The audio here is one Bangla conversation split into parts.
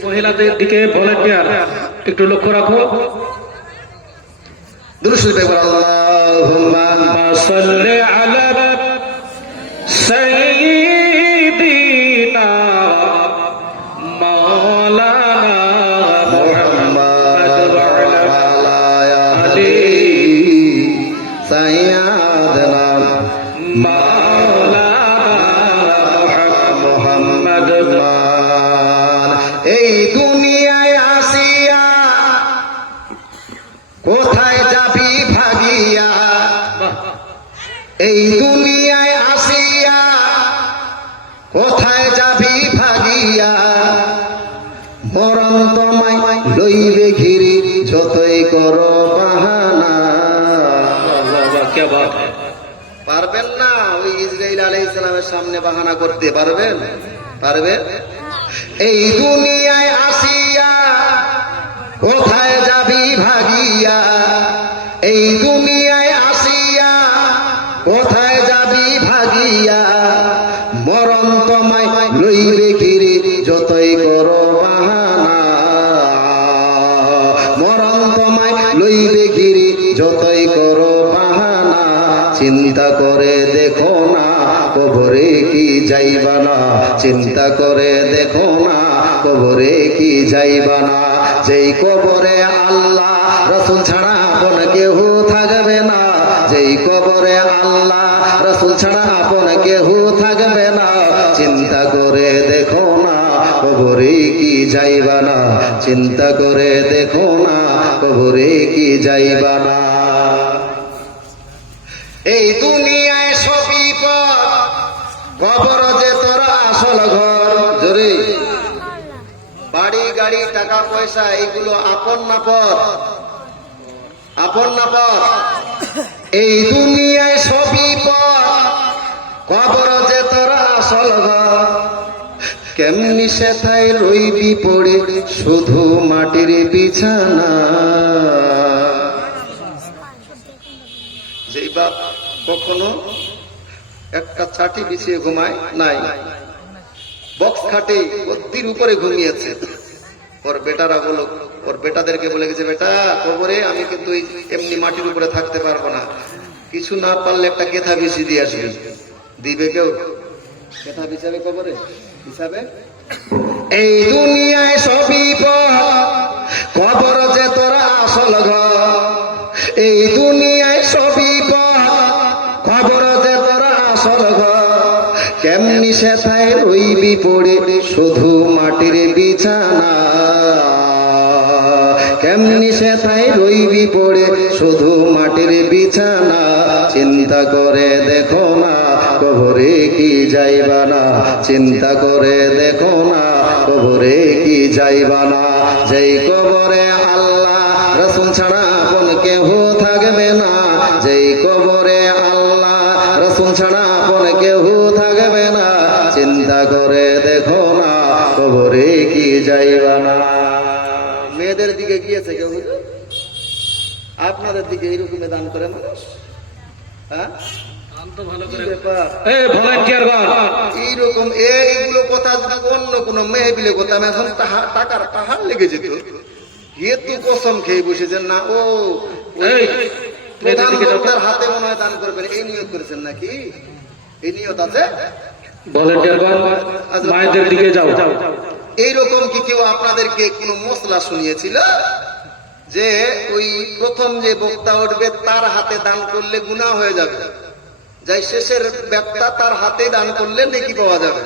মহিলাদের দিকে ভলেন্টিয়ার একটু লক্ষ্য রাখো। একবার আল্লাহুম্মা সাল্লি আলা হইবে ঘিরে যতই কর বাহানা। পারবেন না ওই ইসরাইল আলাই ইসলামের সামনে বাহানা করতে, পারবেন? পারবেন? এই দুনিয়ায় আসিয়া কোথায় যাবি ভাগিয়া? লইবে ঘিরে যতই করো বাহানা, চিন্তা করে দেখো না, কবরে কি যাইবা না? চিন্তা করে দেখো না, কবরে কি যাইবা না? যেই কবরে আল্লাহ, রসুল ছাড়া কোন কেহ থাকবে না। যেই কবরে আল্লাহ, রসুল ছাড়া কোন কেহ থাকবে না। চিন্তা করে কবরে কি যাইবা না? চিন্তা করে দেখো না, কবরে কি যাইবা না? এই দুনিয়ায় সবই পথ কবর যে তোরা আসল ঘর। জোরে। বাড়ি, গাড়ি, টাকা, পয়সা, এইগুলো আপন না পথ। আপন না পথ। এই দুনিয়ায় সেথায় রইবি পড়ে শুধু মাটির বিছানা। যেই বাপ কখনো একটা চাটি বিছিয়ে ঘুমায় নাই, বক্স খাটে গদ্দির উপরে ঘুমিয়েছে। ওর বেটারা বলো ওর বেটাদেরকে বলে গেছে, বেটা, কবরে আমি কিন্তু এমনি মাটির উপরে থাকতে পারব না। কিছু না পারলে একটা কেথা বিছিয়ে দিয়ে আসবি। দিবে কেউ? কেথা বিছাবে কবরে? বিছাবে? এই দুনিয়ায় সবই কবর যে তোরা আসল ঘর। এই দুনিয়ায় সবই কবর যে তোরা আসল ঘর। কেমনি সেথায় রইবি পড়ে শুধু মাটির বিছানা। কেমনি সেথায় রইবি পড়ে শুধু মাটির বিছানা। চিন্তা করে দেখো না। কি যাইবা না? চিন্তা করে দেখো না, কবরে কি যাইবা না? যেই কবরে আল্লাহ, রসুল ছাড়া কোন কেহ থাকবে না। যেই কবরে আল্লাহ, রসুল ছাড়া কোন কেহ থাকবে না। চিন্তা করে দেখো না, কবরে কি যাইবা না? মেয়েদের দিকে গিয়েছে কেউ? আপনাদের দিকে এইরকমে দান করে মানুষ? হ্যাঁ? এইরকম এইগুলো কথা অন্য কোন মেহবিলে কথা এখন টাকার পাহাড় লেগে যেত। হেতু কসম খেয়ে বসেছেন না ও ওই এই, মেয়েদের প্রধান দিকে যাও। তো। বক্তার হাতে মনে হয় দান করবেন এই নিয়ত করেছেন নাকি? এই নিয়ত আছে? মায়েদের দিকে যাও। এইরকম কি কেউ আপনাদেরকে কোনো মশলা শুনিয়েছিল? যে ওই প্রথম যে বক্তা উঠবে তার হাতে দান করলে গুণা হয়ে যাবে। যাই শেষের ব্যক্তা তার হাতে দান করলে নেকি পাওয়া যাবে।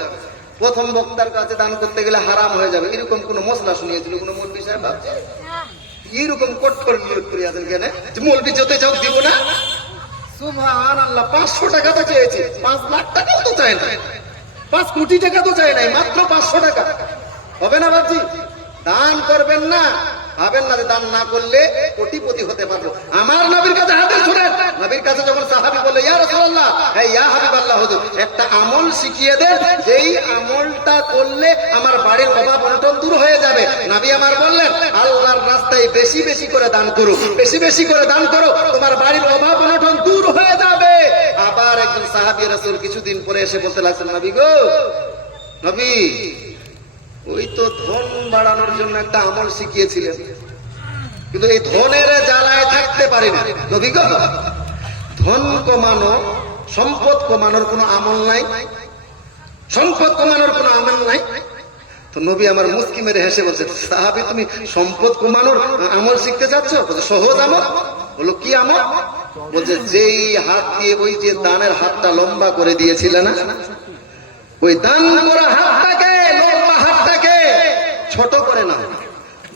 প্রথম বক্তার কাছে দান করতে গেলে হারাম হয়ে যাবে। এরকম কোন মশলা শুনিয়েছিল কোন মৌলবি সাহেব? এইরকম কঠোর নিয়োগ করিয়াছেন কেন? যে মৌলবি যতে যাও দিব না। সুবহান আল্লাহ পাঁচশো টাকা তো চেয়েছে। পাঁচ লাখ টাকাও তো চায় না পাঁচ কোটি টাকা তো চায় নাই, মাত্র পাঁচশো টাকা। হবে না বাবজি দান করবেন না। ভাবেন না যে দান না করলে কোটিপতি হতে পারব। আমার নবীর কাছে হাতে শুনেন। নবীর কাছে যখন সাহাবি বলে ইয়া রাসূলুল্লাহ হ্যাঁ ইয়া হাবিবাল্লাহ হুজুর, একটা আমল শিখিয়ে দেন, যেই আমলটা করলে আমার বাড়ির অভাব অনটন দূর হয়ে যাবে। নবী আমার বললেন, আল্লাহর রাস্তায় বেশি বেশি করে দান করো, বেশি বেশি করে দান করো, তোমার বাড়ির অভাব অনটন দূর হয়ে যাবে। আবার একজন সাহাবী রাসূল কিছুদিন পরে এসে বলতে লাগছেন নবী গো, নবী ওই তো ধন বাড়ানোর জন্য একটা আমল শিখিয়েছিলেন। কিন্তু এই ধনের জ্বালায় থাকতে পারি না। ধন কমানো, সম্পদ কমানোর কোনো আমল নাই। সম্পদ কমানোর কোনো আমল নাই। তো নবী আমার মুস্কি মেরে হেসে বলছে, সাহাবি, তুমি সম্পদ কমানোর আমল শিখতে চাচ্ছ সহজ আমল। বলো কি আমল? বলছে, যেই হাত দিয়ে ওই যে দানের হাতটা লম্বা করে দিয়েছিল না, ওই দান করা হাতটাকে লম্বা হাতটাকে ছোট করে না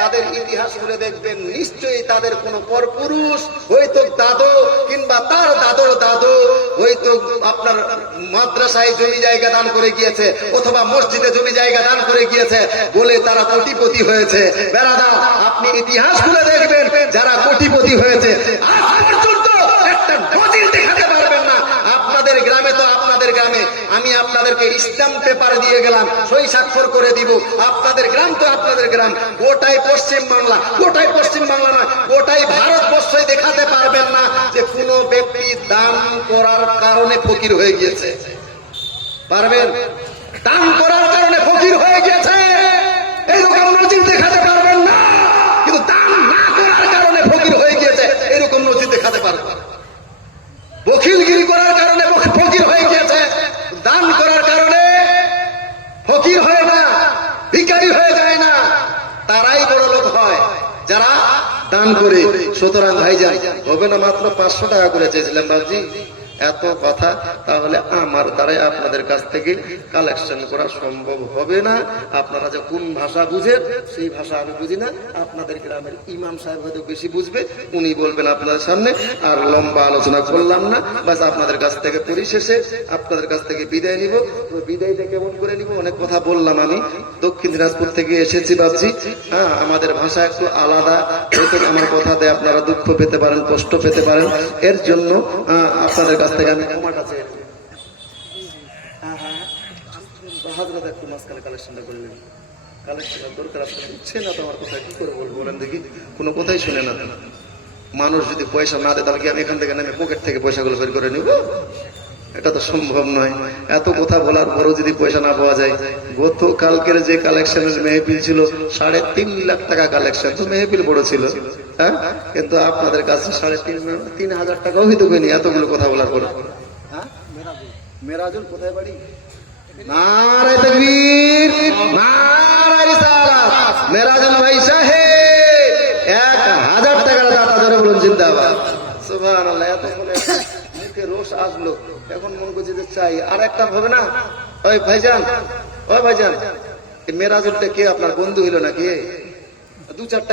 তাদের ইতিহাস খুলে দেখবেন, নিশ্চয়ই তাদের কোন পরপুরুষ, হয়তো দাদু কিংবা তার দাদুর দাদু, হয়তো আপনার মাদ্রাসায় জমি জায়গা দান করে গিয়েছে, অথবা মসজিদে জমি জায়গা দান করে গিয়েছে বলে তারা কোটিপতি হয়েছে। বেড়াদা, আপনি ইতিহাস খুলে দেখবেন, যারা কোটিপতি হয়েছে। আজ পর্যন্ত একটা নজির দেখাতে পারবেন না আপনাদের গ্রামে তো আপনাদের গ্রামে আমি আপনাদেরকে ইসলাম পেপার দিয়ে গেলাম, সই স্বাক্ষর করে দিব। আপনাদের গ্রাম তো আপনাদের গ্রাম, গোটাই পশ্চিম বাংলা। গোটাই পশ্চিম বাংলা নয়, গোটাই ভারতবর্ষই দেখাতে পারবেন না যে কোনো ব্যক্তি দান করার কারণে ফকির হয়ে গিয়েছে। পারবেন? দান করার কারণে ফকির হয়ে গিয়েছে এইরকম নজির দেখাতে পারবেন না কিন্তু দান না করার কারণে ফকির হয়ে গিয়েছে এরকম নজির দেখাতে পারবেন বকিলগিরি করার কারণে ফকির হয়ে গিয়েছে দান করার কারণে ফকির হয় না ভিখারি হয়ে যায় না তারাই বড় লোক হয় যারা দান করে সুতরাং ভাইজান হবে না মাত্র পাঁচশো টাকা করে চেয়েছিলাম বাবজি এত কথা, তাহলে আমার দ্বারাই আপনাদের কাছ থেকে কালেকশন করা সম্ভব হবে না। আপনারা যে কোন ভাষা বুঝেন, সেই ভাষা আমি বুঝি না। আপনাদের গ্রামের ইমাম সাহেব হয়তো বেশি বুঝবে, উনি বলবেন আপনাদের সামনে, আর লম্বা আলোচনা করলাম না। বাস আপনাদের কাছ থেকে পরিশেষে আপনাদের কাছ থেকে বিদায় নিব। বিদায়টা কেমন করে নিব? অনেক কথা বললাম আমি। দক্ষিণ দিনাজপুর থেকে এসেছি, ভাবছি। হ্যাঁ আমাদের ভাষা একটু আলাদা। আমার কথাতে আপনারা দুঃখ পেতে পারেন, কষ্ট পেতে পারেন। এর জন্য আপনাদের কাছ থেকে আমি হ্যাঁ, হ্যাঁ, হ্যাঁ। একটু মাঝখানে দরকার না আমার কথা কি করে বলব দেখি। কোনো কথাই শুনে না মানুষ যদি পয়সা না দেয় তাহলে কি আমি এখান থেকে নেমে পকেট থেকে পয়সাগুলো বের করে নিব? এটা তো সম্ভব নয়। এত কথা বলার পরও যদি পয়সা না পাওয়া যায় গত কালকের যে কালেকশনের মেহফিল ছিল সাড়ে তিন লাখ টাকা কালেকশন তো মেহফিল বড় ছিল হ্যাঁ? কিন্তু আপনাদের কাছে সাড়ে তিন তিন হাজার টাকাও হইতে হয়নি এতগুলো কথা বলার পর হ্যাঁ? মেরাজুল কোথায় বাড়ি? নারে তকবীর নারে রিসালাত মেরাজুল ভাই সাহেব এক হাজার টাকার দাতা ধরে বলুন জিন্দাবাদ। সুবহানাল্লাহ এত বলে আসলো। এখন মনে করছি যে চাই, আর একটা হবে না? ওই ভাইজান ওই ভাইজান মেরাজুলটা কে? আপনার বন্ধু হইল নাকি? দু চারটা